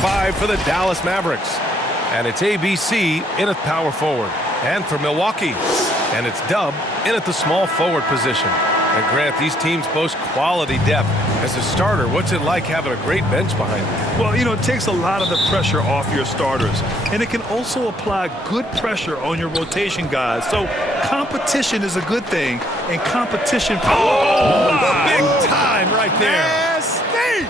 5 for the Dallas Mavericks. And it's ABC in at power forward. And for Milwaukee. And it's Dub in at the small forward position. And Grant, these teams boast quality depth. As a starter, what's it like having a great bench behind you? Well, you know, it takes a lot of the pressure off your starters. And it can also apply good pressure on your rotation guys. So competition is a good thing. And competition... Big time right there. Nasty!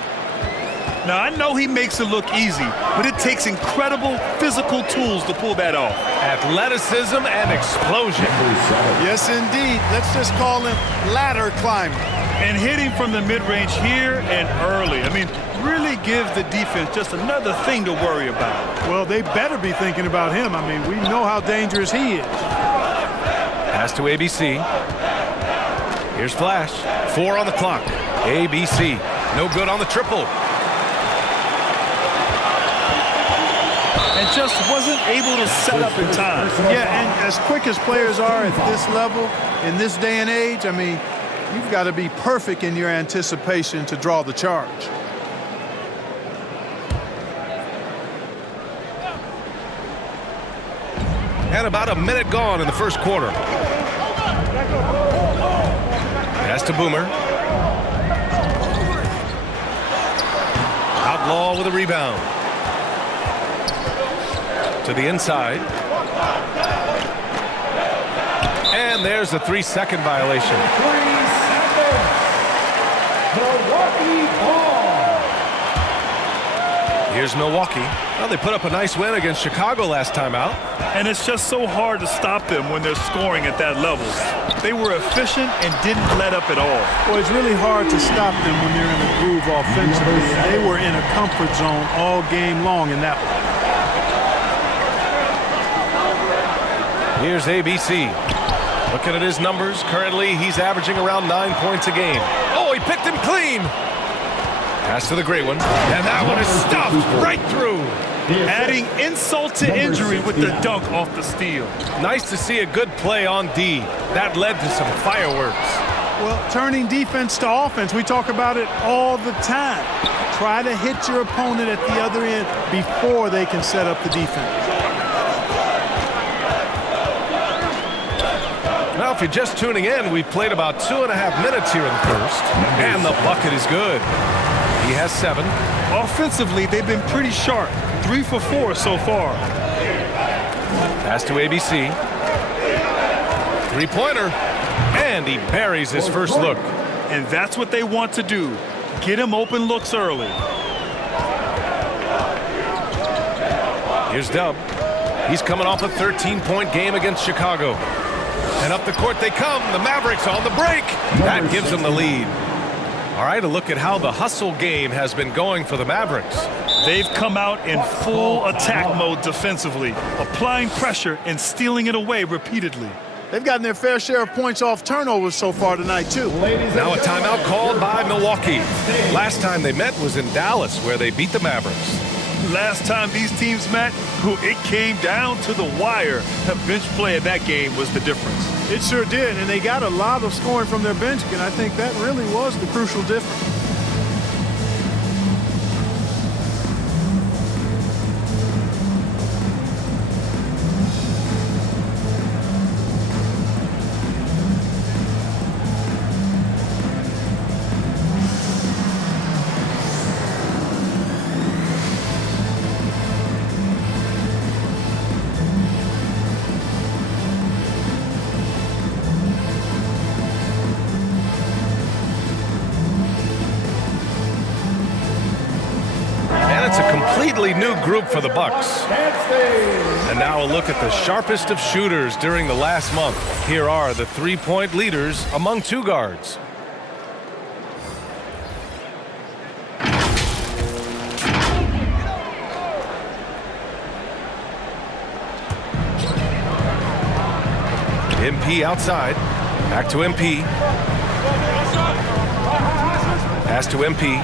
Now, I know he makes it look easy, but it takes incredible physical tools to pull that off. Athleticism and explosion. Yes, indeed. Let's just call him ladder climbing. And hitting from the mid-range here and early. I mean, really gives the defense just another thing to worry about. Well, they better be thinking about him. I mean, we know how dangerous he is. Pass to ABC. Here's Flash. 4 on the clock. ABC. No good on the triple. And just wasn't able to set up in time. Yeah, and as quick as players are at this level, in this day and age, I mean, you've got to be perfect in your anticipation to draw the charge. And about a minute gone in the first quarter. Pass to Boomer. Outlaw with a rebound. To the inside. And there's a 3-second violation. 3 seconds. Milwaukee ball. Here's Milwaukee. Well, they put up a nice win against Chicago last time out. And it's just so hard to stop them when they're scoring at that level. They were efficient and didn't let up at all. Well, it's really hard to stop them when they're in a groove offensively. And they were in a comfort zone all game long in that one. Here's ABC. Looking at his numbers, currently he's averaging around 9 points a game. Oh, he picked him clean. Pass to the great one. And that one is stuffed right through. Adding insult to injury with the dunk off the steal. Nice to see a good play on D. That led to some fireworks. Well, turning defense to offense, we talk about it all the time. Try to hit your opponent at the other end before they can set up the defense. Well, if you're just tuning in, we've played about 2.5 minutes here in the first. And the bucket is good. He has 7. Offensively, they've been pretty sharp. 3 for 4 so far. Pass to ABC. 3-pointer. And he buries his first look. And that's what they want to do. Get him open looks early. Here's Dub. He's coming off a 13-point game against Chicago. And up the court they come. The Mavericks on the break. That gives them the lead. All right, a look at how the hustle game has been going for the Mavericks. They've come out in full attack mode defensively, applying pressure and stealing it away repeatedly. They've gotten their fair share of points off turnovers so far tonight, too. Now a timeout called by Milwaukee. Last time they met was in Dallas, where they beat the Mavericks. Last time these teams met, it came down to the wire. The bench play in that game was the difference. It sure did, and they got a lot of scoring from their bench, and I think that really was the crucial difference. Completely new group for the Bucks. And now a look at the sharpest of shooters during the last month. Here are the 3-point leaders among 2 guards. MP outside. Back to MP. Pass to MP.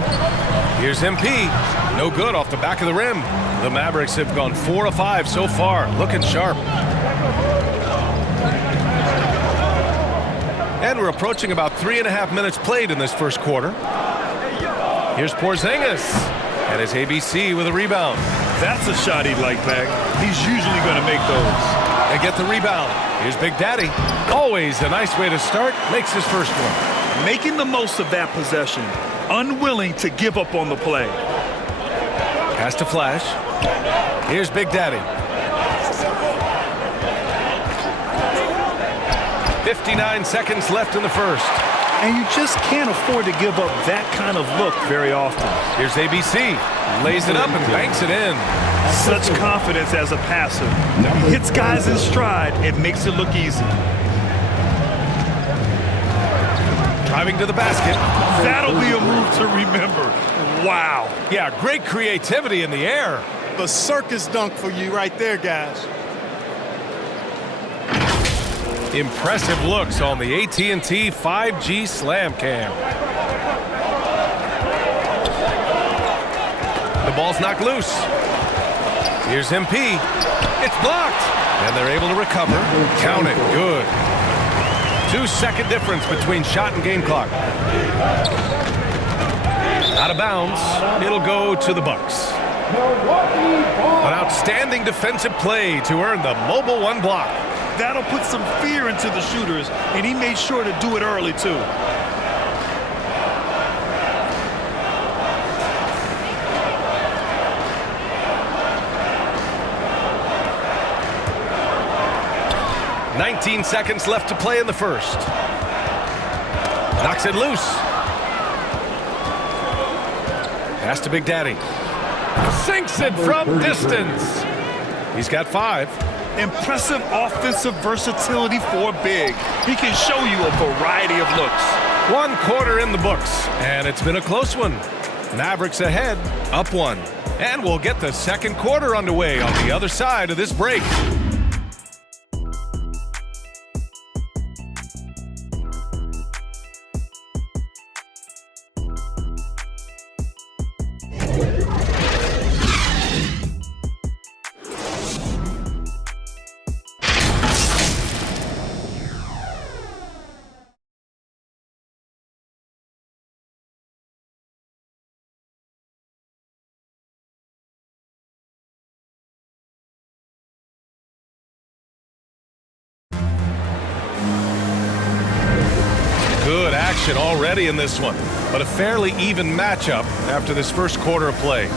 Here's MP. No good off the back of the rim. The Mavericks have gone 4 of 5 so far. Looking sharp. And we're approaching about 3.5 minutes played in this first quarter. Here's Porzingis. And it's ABC with a rebound. That's a shot he'd like back. He's usually going to make those. They get the rebound. Here's Big Daddy. Always a nice way to start. Makes his first one. Making the most of that possession. Unwilling to give up on the play. Pass to Flash. Here's Big Daddy. 59 seconds left in the first. And you just can't afford to give up that kind of look very often. Here's ABC. Lays it up and banks it in. Such confidence as a passer. He hits guys in stride and makes it look easy. Driving to the basket. That'll be a move to remember. Wow. Yeah, great creativity in the air. The circus dunk for you right there, guys. Impressive looks on the AT&T 5G Slam Cam. The ball's knocked loose. Here's MP. It's blocked. And they're able to recover. Count it. Good. 2-second difference between shot and game clock. Out of bounds. It'll go to the Bucks. An outstanding defensive play to earn the mobile one block. That'll put some fear into the shooters, and he made sure to do it early, too. "19 seconds left to play in the first. Knocks it loose. Pass to Big Daddy. Sinks it from distance. He's got 5. Impressive offensive versatility for Big. He can show you a variety of looks. 1 quarter in the books, and it's been a close one. Mavericks ahead, up 1. And we'll get the second quarter underway on the other side of this break. Good action already in this one, but a fairly even matchup after this first quarter of play.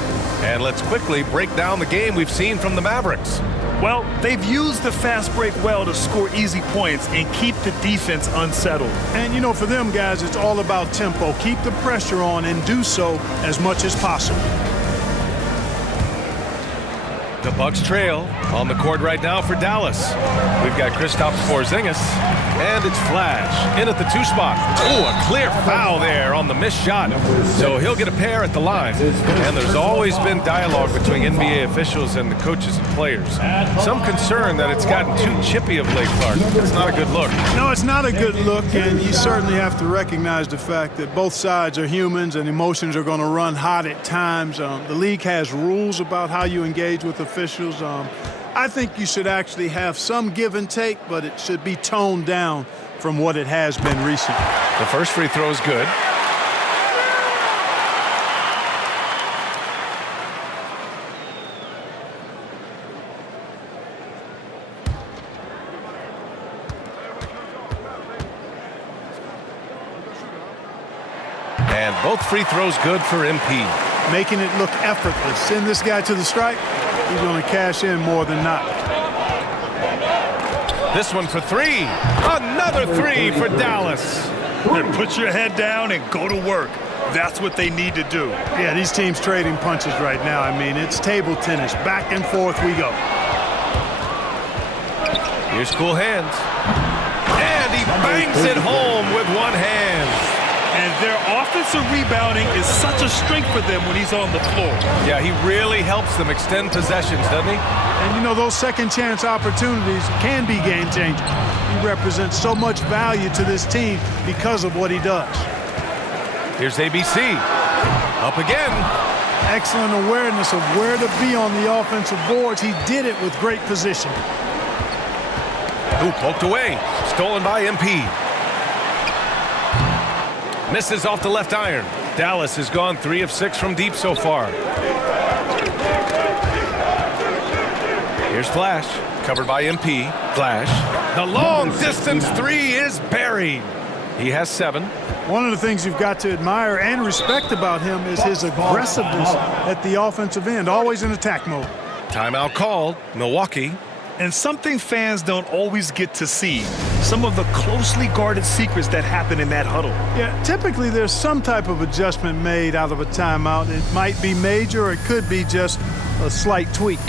And let's quickly break down the game we've seen from the Mavericks. Well, they've used the fast break well to score easy points and keep the defense unsettled. And, you know, for them, guys, it's all about tempo. Keep the pressure on and do so as much as possible. The Bucks trail on the court right now for Dallas. We've got Kristaps Porzingis, and it's Flash in at the 2 spot. Oh, a clear foul there on the missed shot. So he'll get a pair at the line. And there's always been dialogue between NBA officials and the coaches and players. Some concern that it's gotten too chippy of late, Clark. It's not a good look. No, it's not a good look, and you certainly have to recognize the fact that both sides are humans and emotions are going to run hot at times. The league has rules about how you engage with officials. I think you should actually have some give and take, but it should be toned down from what it has been recently. The first free throw is good. And both free throws good for MP. Making it look effortless. Send this guy to the stripe. He's going to cash in more than not. This one for 3. Another 3 for Dallas. And put your head down and go to work. That's what they need to do. Yeah, these teams trading punches right now. I mean, it's table tennis. Back and forth we go. Here's cool hands. And he bangs it home with one hand. And their offensive rebounding is such a strength for them when he's on the floor. Yeah, he really helps them extend possessions, doesn't he? And, you know, those second chance opportunities can be game changers. He represents so much value to this team because of what he does. Here's ABC. Up again. Excellent awareness of where to be on the offensive boards. He did it with great position. Ooh, poked away. Stolen by MP. Misses off the left iron. Dallas has gone 3 of 6 from deep so far. Here's Flash, covered by MP. Flash, the long distance three is buried. He has 7. One of the things you've got to admire and respect about him is his aggressiveness at the offensive end, always in attack mode. Timeout called, Milwaukee. And something fans don't always get to see, some of the closely guarded secrets that happen in that huddle. Yeah, typically there's some type of adjustment made out of a timeout. It might be major or it could be just a slight tweak.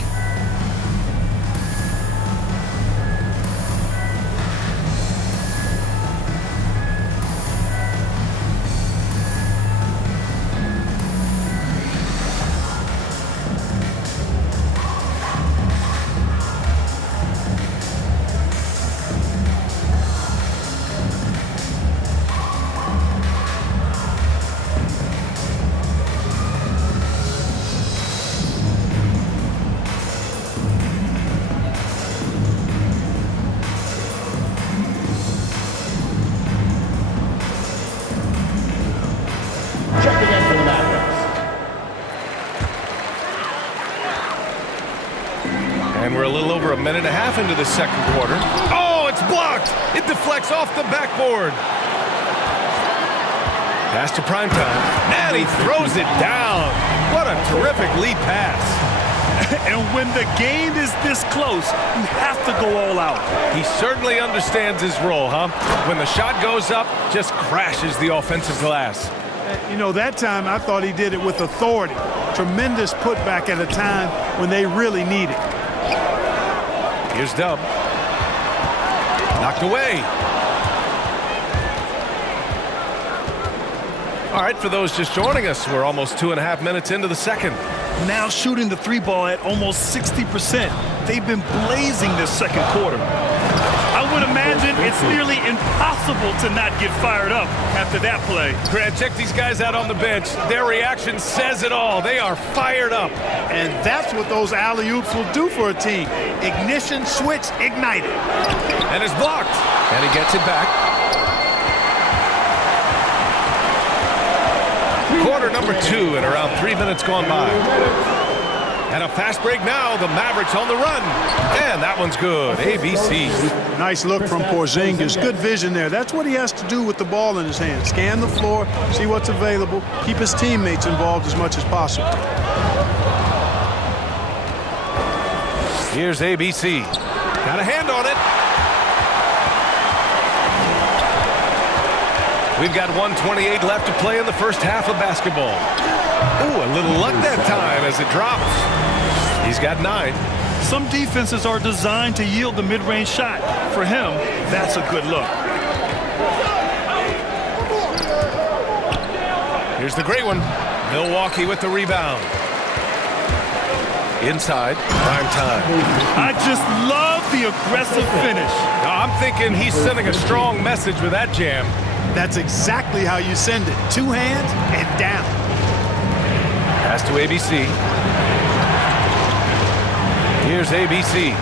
Checking in for the Mavericks. And we're a little over a minute and a half into the second quarter. Oh, it's blocked. It deflects off the backboard. Pass to Primetime. And he throws it down. What a terrific lead pass. And when the game is this close, you have to go all out. He certainly understands his role, huh? When the shot goes up, just crashes the offensive glass. You know, that time I thought he did it with authority. Tremendous putback at a time when they really need it. Here's Dub. Knocked away. All right, for those just joining us, we're almost 2.5 minutes into the second. Now shooting the 3-ball at almost 60%. They've been blazing this second quarter. I would imagine it's nearly impossible to not get fired up after that play. Grant, check these guys out on the bench. Their reaction says it all. They are fired up. And that's what those alley-oops will do for a team. Ignition, switch, ignited. And it's blocked. And he gets it back. Quarter number 2 and around 3 minutes gone by. And a fast break now. The Mavericks on the run. And that one's good. ABC. Nice look from Porzingis. Good vision there. That's what he has to do with the ball in his hand. Scan the floor, see what's available, keep his teammates involved as much as possible. Here's ABC. Got a hand on it. We've got 1:28 left to play in the first half of basketball. Ooh, a little luck that time as it drops. He's got 9. Some defenses are designed to yield the mid-range shot. For him, that's a good look. Here's the great one. Milwaukee with the rebound. Inside, prime time. I just love the aggressive finish. Now, I'm thinking he's sending a strong message with that jam. That's exactly how you send it. 2 hands and down. Pass to ABC. Here's ABC.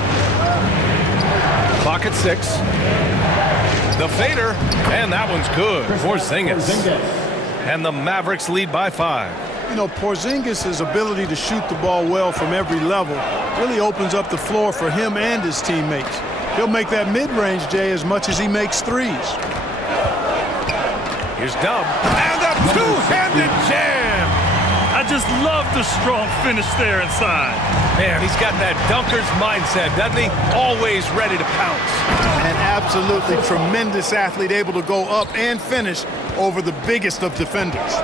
Clock at 6. The fader, and that one's good. Porzingis. And the Mavericks lead by 5. You know, Porzingis' ability to shoot the ball well from every level really opens up the floor for him and his teammates. He'll make that mid-range, Jay, as much as he makes threes. Here's Dub. And a two-handed jam. I just love the strong finish there inside. Man, he's got that dunker's mindset, doesn't he? Always ready to pounce. An absolutely tremendous athlete, able to go up and finish over the biggest of defenders.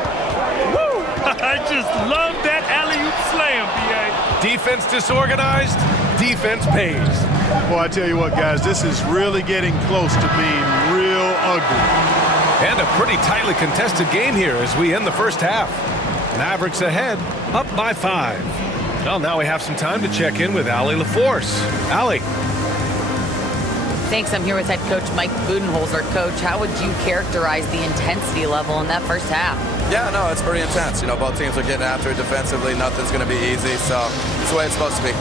Woo! I just love that alley-oop slam, B.A. Defense disorganized, defense pays. Boy, I tell you what, guys, this is really getting close to being real ugly. And a pretty tightly contested game here as we end the first half. Mavericks ahead, up by 5. Well, now we have some time to check in with Allie LaForce. Allie. Thanks. I'm here with head coach Mike Budenholzer. Coach, how would you characterize the intensity level in that first half? Yeah, no, it's pretty intense. You know, both teams are getting after it defensively. Nothing's going to be easy, so it's the way it's supposed to be.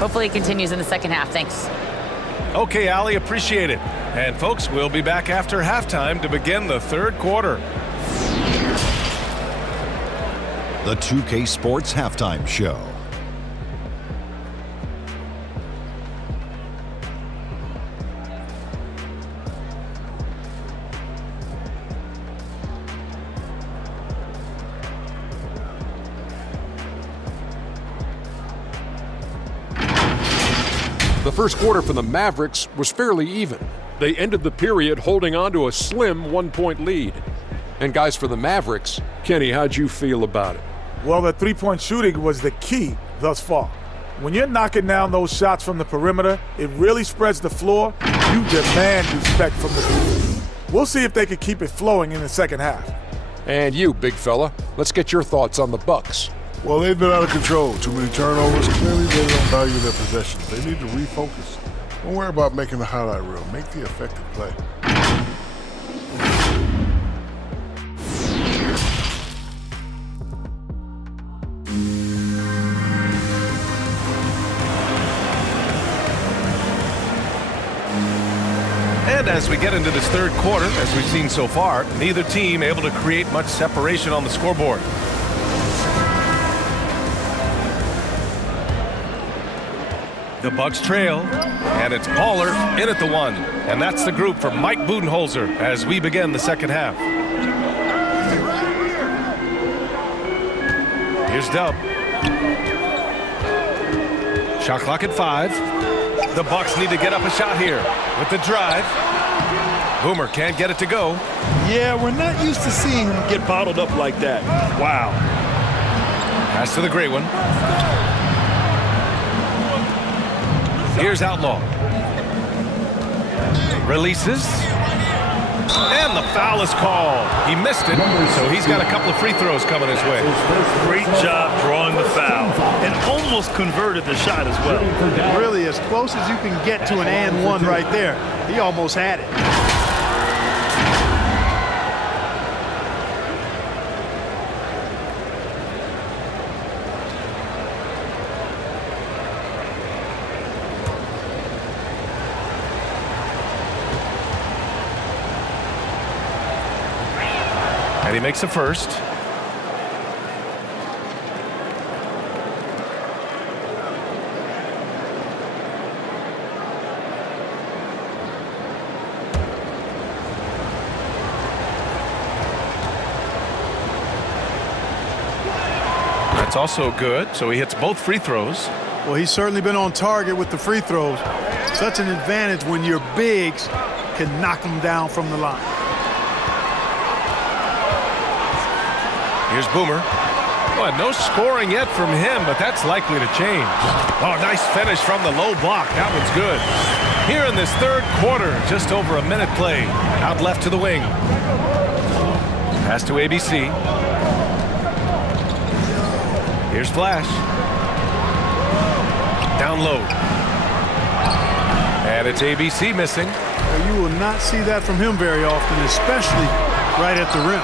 Hopefully it continues in the second half. Thanks. Okay, Allie, appreciate it. And folks, we'll be back after halftime to begin the third quarter. The 2K Sports Halftime Show. The first quarter for the Mavericks was fairly even. They ended the period holding on to a slim 1-point lead. And guys, for the Mavericks, Kenny, how'd you feel about it? Well, the three-point shooting was the key thus far. When you're knocking down those shots from the perimeter, it really spreads the floor. You demand respect from the defense. We'll see if they can keep it flowing in the second half. And you, big fella, let's get your thoughts on the Bucks. Well, they've been out of control. Too many turnovers. Clearly, they don't value their possessions. They need to refocus. Don't worry about making the highlight reel. Make the effective play. And as we get into this third quarter, as we've seen so far, neither team able to create much separation on the scoreboard. The Bucks trail, and it's Baller in at the 1. And that's the group for Mike Budenholzer as we begin the second half. Here's Dub. Shot clock at 5. The Bucks need to get up a shot here with the drive. Boomer can't get it to go. Yeah, we're not used to seeing him get bottled up like that. Wow. Pass to the great one. Here's Outlaw. Releases. And the foul is called. He missed it, so he's got a couple of free throws coming his way. Great job drawing the foul and almost converted the shot as well. Really as close as you can get to an and one right there. He almost had it. And he makes a first. That's also good, so he hits both free throws. Well, he's certainly been on target with the free throws. Such an advantage when your bigs can knock them down from the line. Here's Boomer. Well, no scoring yet from him, but that's likely to change. Oh, nice finish from the low block. That one's good. Here in this third quarter, just over a minute played. Out left to the wing. Pass to ABC. Here's Flash. Down low. And it's ABC missing. You will not see that from him very often, especially right at the rim.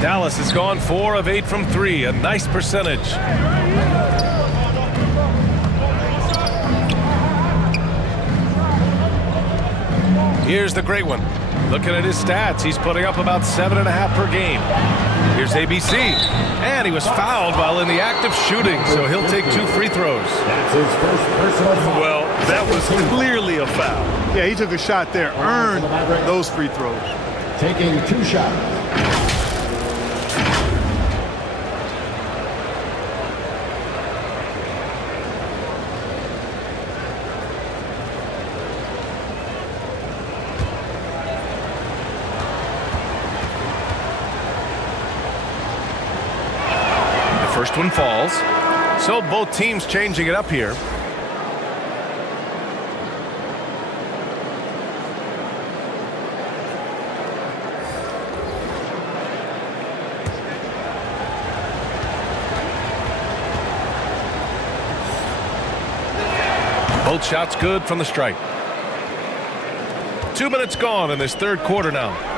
Dallas has gone 4 of 8 from 3, a nice percentage. Here's the great one. Looking at his stats, he's putting up about 7.5 per game. Here's ABC, and he was fouled while in the act of shooting, so he'll take 2 free throws. That's his first personal foul. Well, that was clearly a foul. Yeah, he took a shot there, earned those free throws. Taking 2 shots. First one falls. So both teams changing it up here. Both shots good from the stripe. 2 minutes gone in this third quarter now.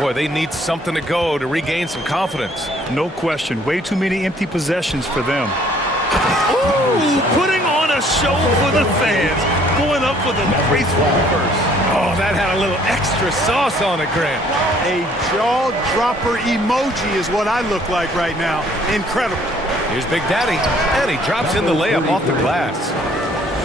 Boy, they need something to go to regain some confidence. No question. Way too many empty possessions for them. Ooh, putting on a show for the fans. Going up for the graceful reverse. Oh, that had a little extra sauce on it, Grant. A jaw-dropper emoji is what I look like right now. Incredible. Here's Big Daddy, and he drops in the layup off the glass.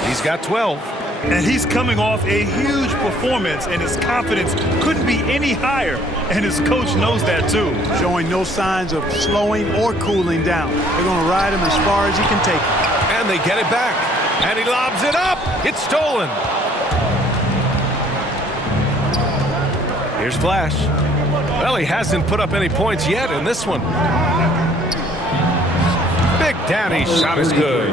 He's got 12. And he's coming off a huge performance, and his confidence couldn't be any higher. And his coach knows that, too. Showing no signs of slowing or cooling down. They're going to ride him as far as he can take it. And they get it back. And he lobs it up. It's stolen. Here's Flash. Well, he hasn't put up any points yet in this one. Big Daddy's shot is good.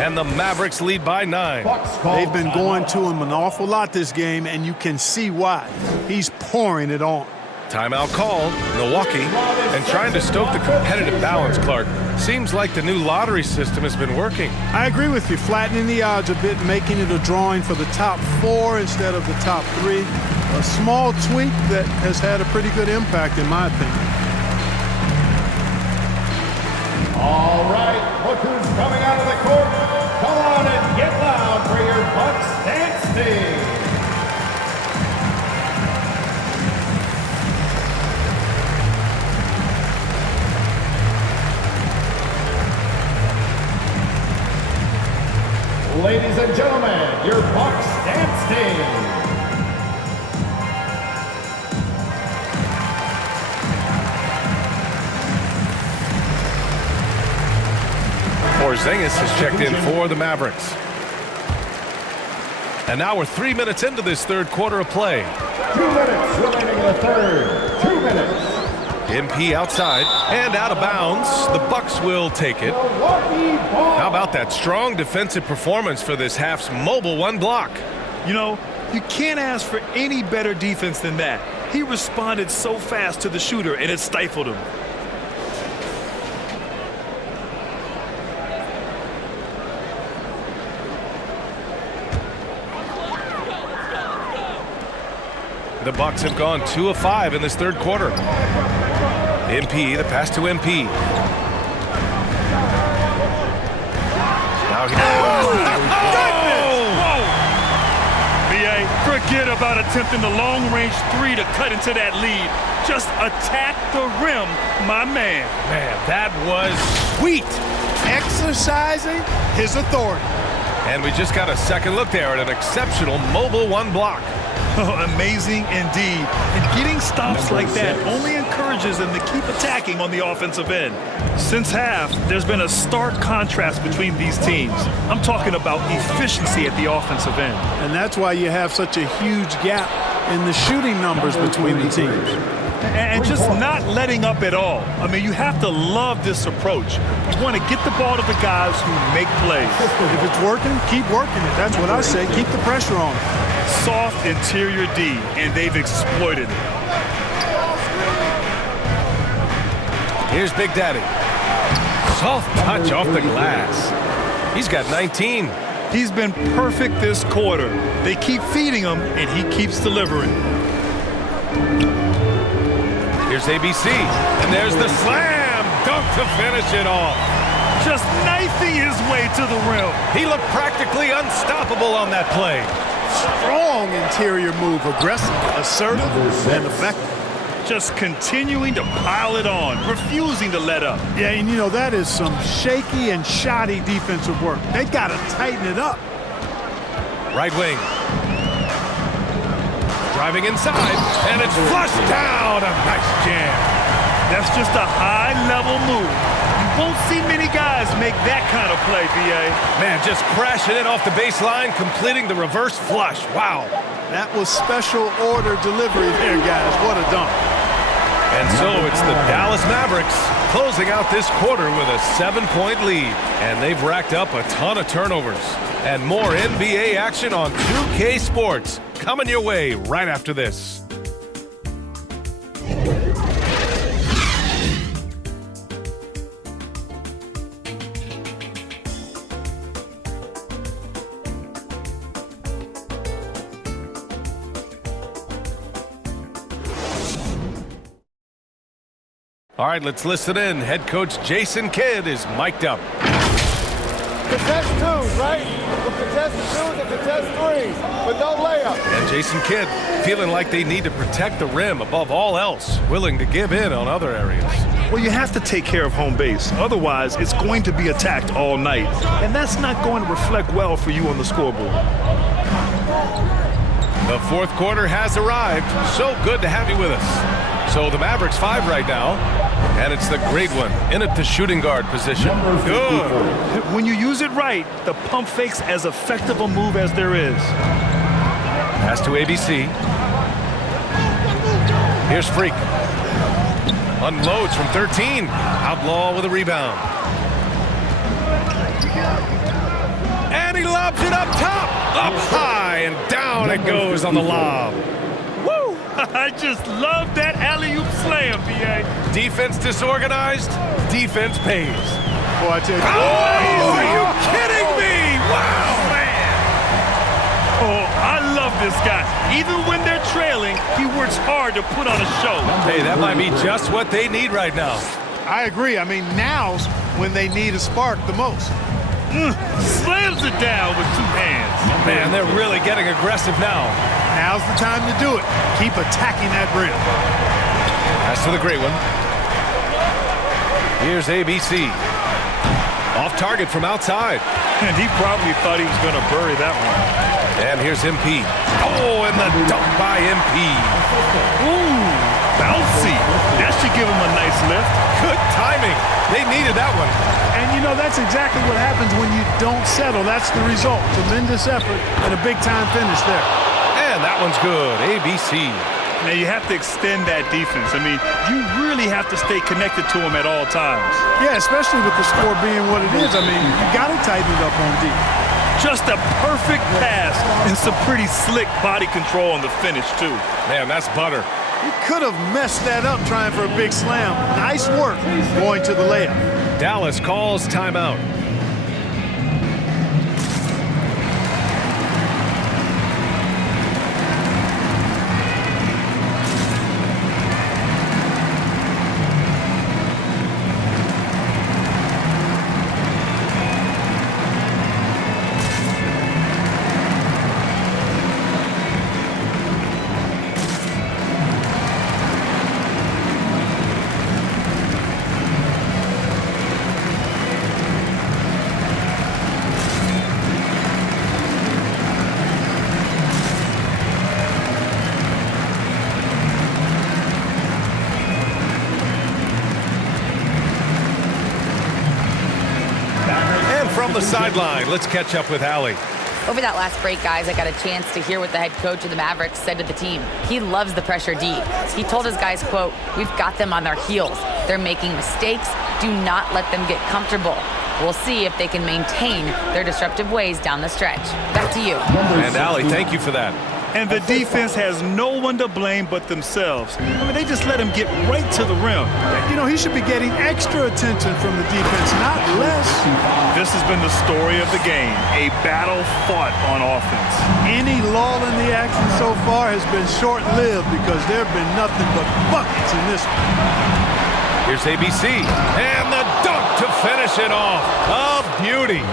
And the Mavericks lead by 9. They've been going to him an awful lot this game, and you can see why. He's pouring it on. Timeout called, Milwaukee, and trying to stoke the competitive balance, Clark. Seems like the new lottery system has been working. I agree with you, flattening the odds a bit, making it a drawing for the top 4 instead of the top 3. A small tweak that has had a pretty good impact, in my opinion. All right, look who's coming out of the court. Come on and get loud for your Bucks dance team. Ladies and gentlemen, your Bucks dance team. Porzingis has checked in for the Mavericks. And now we're 3 minutes into this third quarter of play. 2 minutes remaining in the third. 2 minutes. MP outside and out of bounds. The Bucks will take it. How about that strong defensive performance for this half's mobile 1 block? You know, you can't ask for any better defense than that. He responded so fast to the shooter, and it stifled him. The Bucks have gone 2 of 5 in this third quarter. MP, the pass to MP. Now he... BA, forget about attempting the long-range 3 to cut into that lead. Just attack the rim, my man. Man, that was sweet. Exercising his authority. And we just got a second look there at an exceptional mobile 1 block. Oh, amazing indeed. And getting stops like that only encourages them to keep attacking on the offensive end. Since half, there's been a stark contrast between these teams. I'm talking about efficiency at the offensive end. And that's why you have such a huge gap in the shooting numbers between the teams. And just not letting up at all. I mean, you have to love this approach. You want to get the ball to the guys who make plays. If it's working, keep working it. That's what I say. Keep the pressure on. Soft interior D, and they've exploited it. Here's Big Daddy. Soft touch off the glass. He's got 19. He's been perfect this quarter. They keep feeding him, and he keeps delivering. Here's ABC, and there's the slam dunk to finish it off. Just knifing his way to the rim. He looked practically unstoppable on that play. Strong interior move, aggressive, assertive, and effective. Just continuing to pile it on, refusing to let up. Yeah, and you know, that is some shaky and shoddy defensive work. They got to tighten it up. Right wing. Driving inside, and it's flushed down. A nice jam. That's just a high-level move. You won't see many guys make that kind of play, B.A. Man, just crashing in off the baseline, completing the reverse flush. Wow. That was special order delivery there, guys. What a dunk. And so it's the Dallas Mavericks closing out this quarter with a 7-point lead. And they've racked up a ton of turnovers. And more NBA action on 2K Sports coming your way right after this. All right, let's listen in. Head coach Jason Kidd is mic'd up. Contest twos, right? We'll contest twos and contest threes, but no layup. And Jason Kidd feeling like they need to protect the rim above all else, willing to give in on other areas. Well, you have to take care of home base. Otherwise, it's going to be attacked all night. And that's not going to reflect well for you on the scoreboard. The fourth quarter has arrived. So good to have you with us. So the Mavericks 5 right now. And it's the great one in at the shooting guard position. Good. When you use it right, the pump fake's as effective a move as there is. Pass to ABC. Here's Freak. Unloads from 13. Outlaw with a rebound. And he lobs it up top. Up high and down it goes on the lob. Woo! I just love that alley-oop slam, B.A. Defense disorganized. Defense pays. Boy, I tell you. Oh, are you kidding me? Wow, man. Oh, I love this guy. Even when they're trailing, he works hard to put on a show. Hey, that might be just what they need right now. I agree. I mean, now's when they need a spark the most. Slams it down with two hands. Man, they're really getting aggressive now. Now's the time to do it. Keep attacking that rim. Pass to the great one. Here's ABC. Off target from outside. And he probably thought he was going to bury that one. And here's MP. Oh, and the dunk by MP. Ooh, bouncy. That should give him a nice lift. Good timing. They needed that one. And, you know, that's exactly what happens when you don't settle. That's the result. Tremendous effort and a big-time finish there. And that one's good. ABC. Now, you have to extend that defense. I mean, you really have to stay connected to him at all times. Yeah, especially with the score being what it is. I mean, you got to tighten it up on D. Just a perfect pass and some pretty slick body control on the finish, too. Man, that's butter. He could have messed that up trying for a big slam. Nice work going to the layup. Dallas calls timeout. From the sideline, let's catch up with Allie. Over that last break, guys, I got a chance to hear what the head coach of the Mavericks said to the team. He loves the pressure D. He told his guys, quote, "We've got them on their heels. They're making mistakes. Do not let them get comfortable. We'll see if they can maintain their disruptive ways down the stretch." Back to you. And Allie, thank you for that. And the defense has no one to blame but themselves. I mean, they just let him get right to the rim. You know, he should be getting extra attention from the defense, not less. This has been the story of the game, a battle fought on offense. Any lull in the action so far has been short-lived because there have been nothing but buckets in this one. Here's ABC. And the dunk to finish it off. A beauty.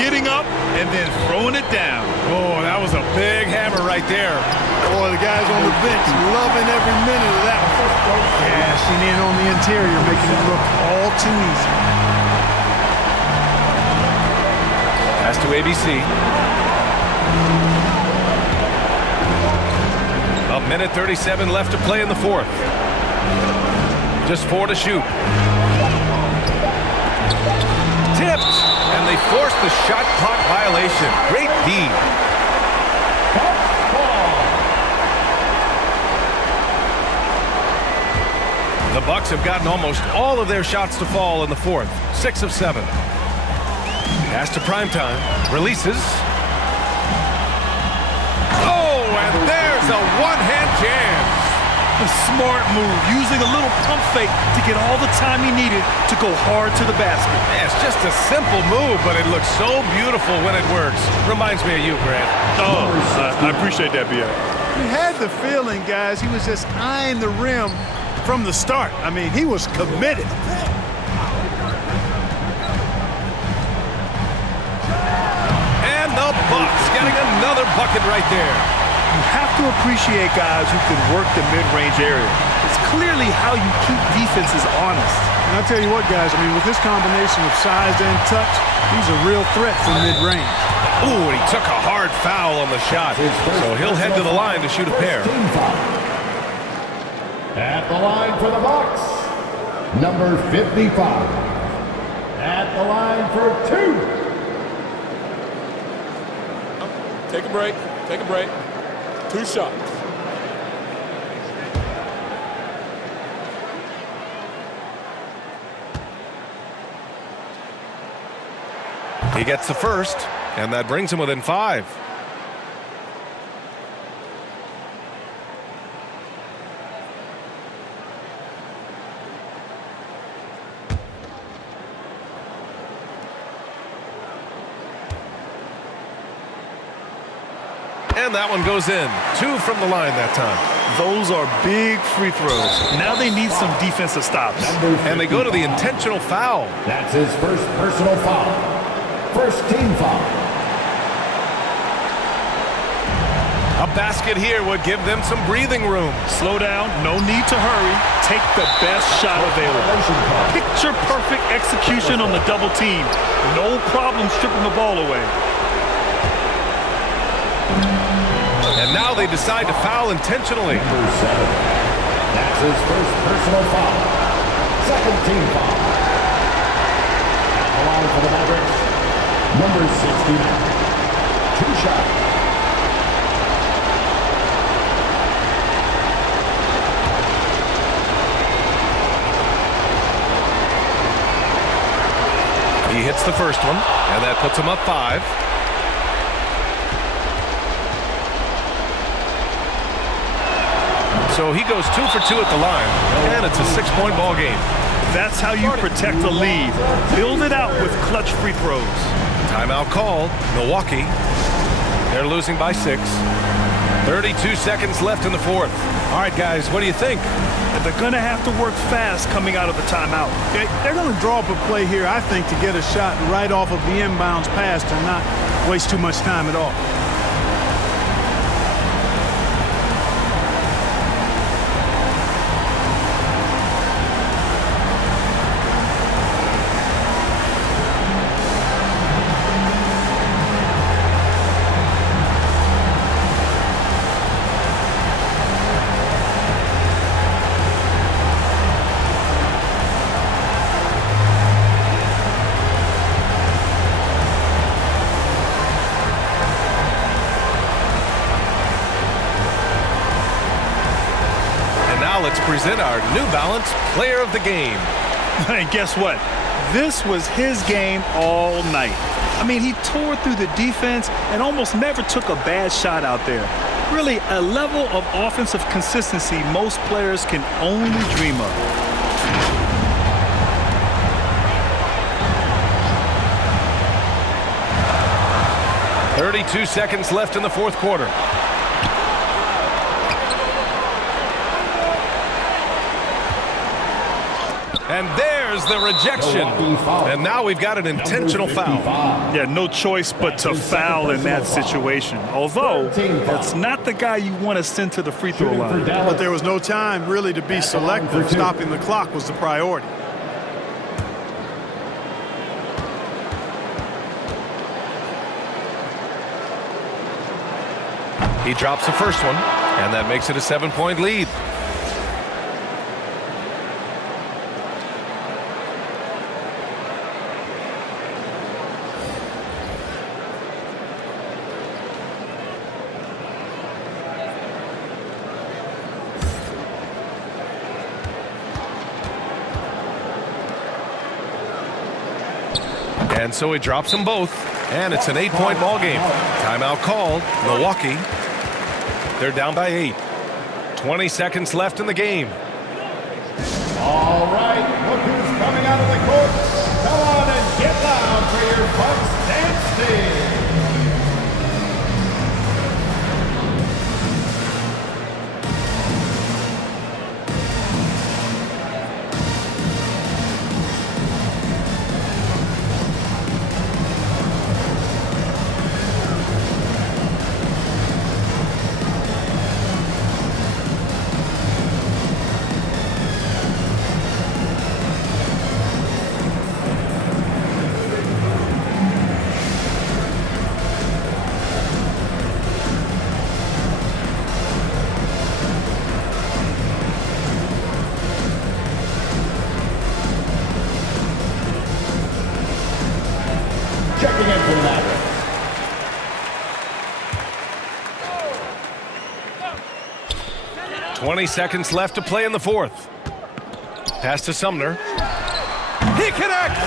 Getting up and then throwing it down. Oh, that was a big hammer right there. Boy, the guys on the bench loving every minute of that one. Cashing in on the interior, making it look all too easy. Pass to ABC. A minute 37 left to play in the fourth. Just 4 to shoot. Tipped, and they forced the shot clock violation. Great D. The Bucks have gotten almost all of their shots to fall in the fourth. 6 of 7. Pass to primetime. Releases. Oh, and there's a one-hand jam. A smart move, using a little pump fake to get all the time he needed to go hard to the basket. Yeah, it's just a simple move, but it looks so beautiful when it works. Reminds me of you, Grant. Oh, I appreciate that, B.A. You had the feeling, guys, he was just eyeing the rim from the start. I mean, he was committed. And the Bucks getting another bucket right there. You have to appreciate guys who can work the mid-range area. It's clearly how you keep defenses honest. And I'll tell you what, guys, I mean, with this combination of size and touch, he's a real threat from mid-range. Ooh, and he took a hard foul on the shot. So he'll head to the line to shoot a pair. At the line for the Bucks, number 55. At the line for 2. Take a break. Take a break. 2 shots. He gets the first, and that brings him within 5. And that one goes in. 2 from the line that time. Those are big free throws. Now they need some defensive stops. And they go to the intentional foul. That's his first personal foul. First team foul. A basket here would give them some breathing room. Slow down, no need to hurry. Take the best shot available. Picture perfect execution on the double team. No problem stripping the ball away. And now they decide to foul intentionally. Number 7. That's his first personal foul. Second team foul. At the line for the Mavericks, number 69. 2 shots. He hits the first one, and that puts him up 5. So he goes 2 for 2 at the line, and it's a 6-point ball game. That's how you protect a lead. Build it out with clutch free throws. Timeout called. Milwaukee. They're losing by 6. 32 seconds left in the 4th. All right, guys, what do you think? They're going to have to work fast coming out of the timeout. They're going to draw up a play here, I think, to get a shot right off of the inbounds pass and not waste too much time at all. Let's present our New Balance Player of the Game. And guess what? This was his game all night. I mean, he tore through the defense and almost never took a bad shot out there. Really, a level of offensive consistency most players can only dream of. 32 seconds left in the 4th quarter. And there's the rejection. And now we've got an intentional foul. Yeah, no choice but to foul in that situation. Although, that's not the guy you want to send to the free throw line. But there was no time really to be selective. Stopping the clock was the priority. He drops the first one, and that makes it a 7-point lead. And so he drops them both, and it's an 8-point ball game. Timeout called. Milwaukee. They're down by 8. 20 seconds left in the game. All right, look who's coming out of the court. Come on and get loud for your Bucks dance team. in for the Mavericks. 20 seconds left to play in the fourth. Pass to Sumner. He connects!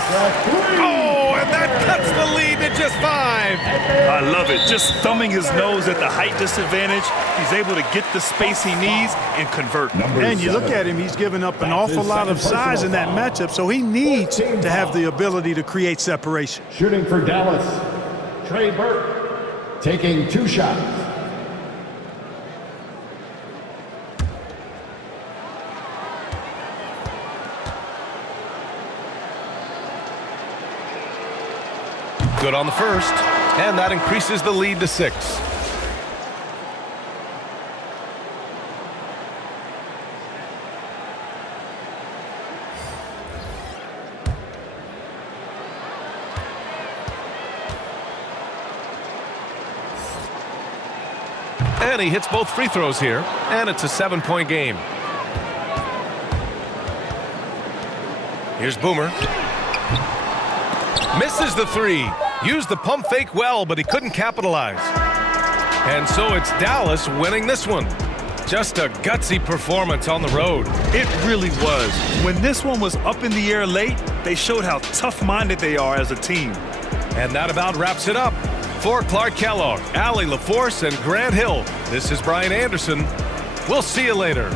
Oh, and that cuts the lead to just 5. I love it. Just thumbing his nose at the height disadvantage. He's able to get the space he needs and convert. And you look at him, he's given up an awful lot of size in that matchup, so he needs to have the ability to create separation. Shooting for Dallas, Trey Burke, taking 2 shots. Good on the first, and that increases the lead to 6. And he hits both free throws here, and it's a 7-point game. Here's Boomer. Misses the 3. Used the pump fake well, but he couldn't capitalize. And so it's Dallas winning this one. Just a gutsy performance on the road. It really was. When this one was up in the air late, they showed how tough-minded they are as a team. And that about wraps it up. For Clark Kellogg, Allie LaForce, and Grant Hill, this is Brian Anderson. We'll see you later.